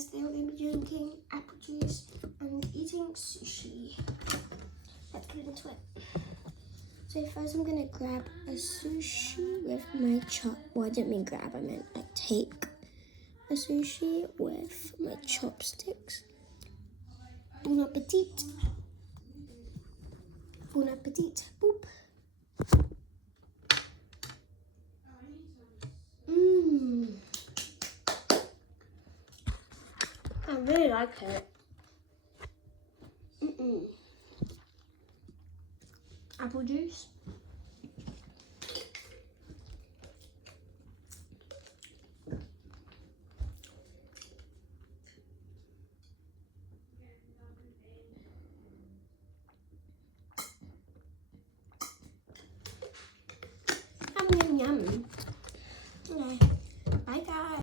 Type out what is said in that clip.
guys, today we're going to be drinking apple juice and eating sushi. Let's get into it. So first I'm going to grab a sushi with my well, I didn't mean grab, I meant like take a sushi with my chopsticks. Bon appetit. Bon appetit. Boop. I really like it. Apple juice.